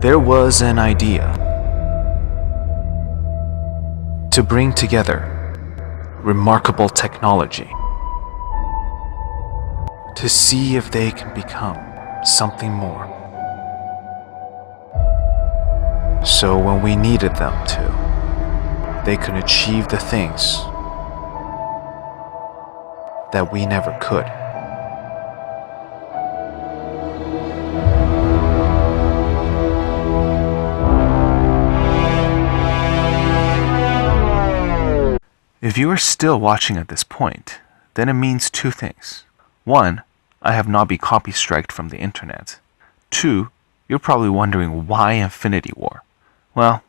There was an idea to bring together remarkable technology to see if they can become something more. So when we needed them to, they could achieve the things that we never could. If you are still watching at this point, then it means two things. One, I have not been copy-striked from the internet. Two, you're probably wondering why Infinity War. Well,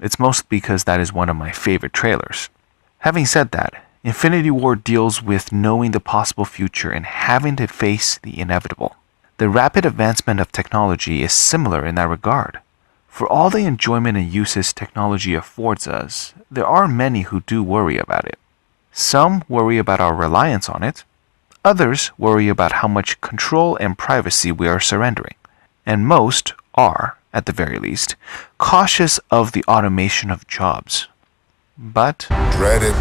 it's mostly because that is one of my favorite trailers. Having said that, Infinity War deals with knowing the possible future and having to face the inevitable. The rapid advancement of technology is similar in that regard. For all the enjoyment and uses technology affords us, there are many who do worry about it. Some worry about our reliance on it. Others worry about how much control and privacy we are surrendering. And most are, at the very least, cautious of the automation of jobs. But dread it,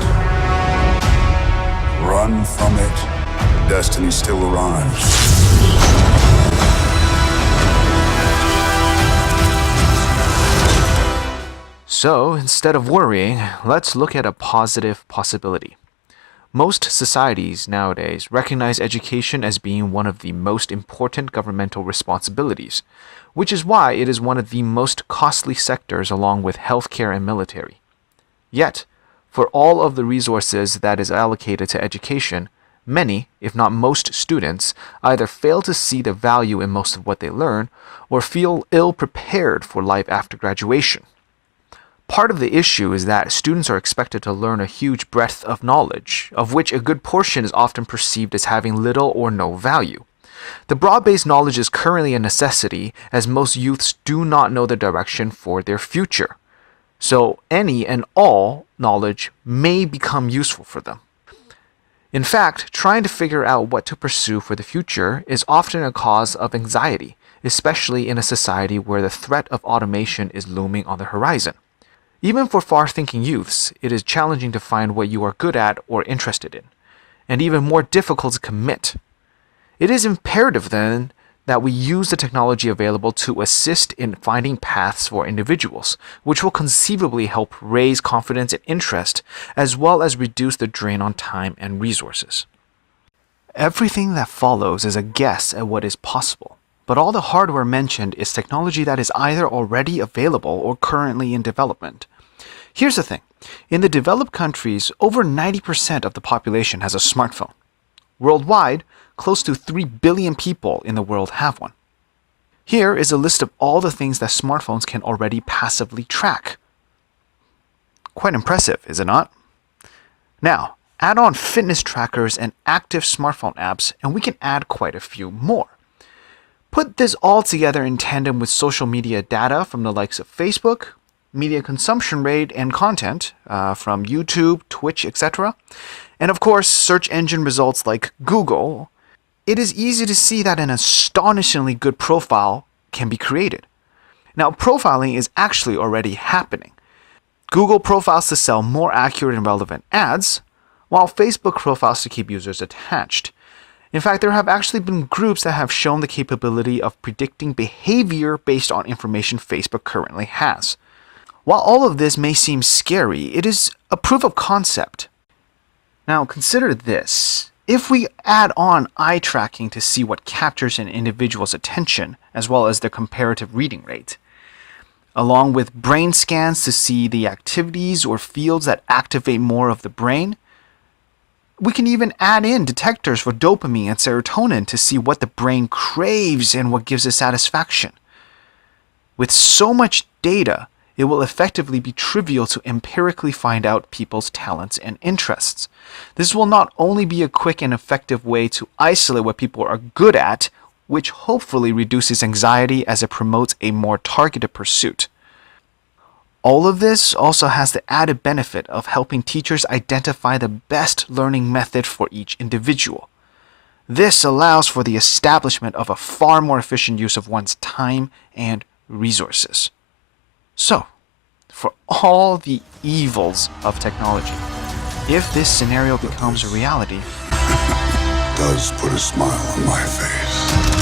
run from it, destiny still arrives. So, instead of worrying, let's look at a positive possibility. Most societies nowadays recognize education as being one of the most important governmental responsibilities, which is why it is one of the most costly sectors along with healthcare and military. Yet, for all of the resources that is allocated to education, many, if not most students, either fail to see the value in most of what they learn or feel ill-prepared for life after graduation. Part of the issue is that students are expected to learn a huge breadth of knowledge, of which a good portion is often perceived as having little or no value. The broad-based knowledge is currently a necessity, as most youths do not know the direction for their future. So any and all knowledge may become useful for them. In fact, trying to figure out what to pursue for the future is often a cause of anxiety, especially in a society where the threat of automation is looming on the horizon. Even for far-thinking youths, it is challenging to find what you are good at or interested in, and even more difficult to commit. It is imperative, then, that we use the technology available to assist in finding paths for individuals, which will conceivably help raise confidence and interest, as well as reduce the drain on time and resources. Everything that follows is a guess at what is possible. But all the hardware mentioned is technology that is either already available or currently in development. Here's the thing. In the developed countries, over 90% of the population has a smartphone. Worldwide, close to 3 billion people in the world have one. Here is a list of all the things that smartphones can already passively track. Quite impressive, is it not? Now, add on fitness trackers and active smartphone apps, and we can add quite a few more. Put this all together in tandem with social media data from the likes of Facebook, media consumption rate and content from YouTube, Twitch, etc., and of course search engine results like Google, it is easy to see that an astonishingly good profile can be created. Now, profiling is actually already happening. Google profiles to sell more accurate and relevant ads, while Facebook profiles to keep users attached. In fact, there have actually been groups that have shown the capability of predicting behavior based on information Facebook currently has. While all of this may seem scary, it is a proof of concept. Now, consider this. If we add on eye tracking to see what captures an individual's attention, as well as their comparative reading rate, along with brain scans to see the activities or fields that activate more of the brain, we can even add in detectors for dopamine and serotonin to see what the brain craves and what gives it satisfaction. With so much data, it will effectively be trivial to empirically find out people's talents and interests. This will not only be a quick and effective way to isolate what people are good at, which hopefully reduces anxiety as it promotes a more targeted pursuit. All of this also has the added benefit of helping teachers identify the best learning method for each individual. This allows for the establishment of a far more efficient use of one's time and resources. So, for all the evils of technology, if this scenario becomes a reality, Does put a smile on my face.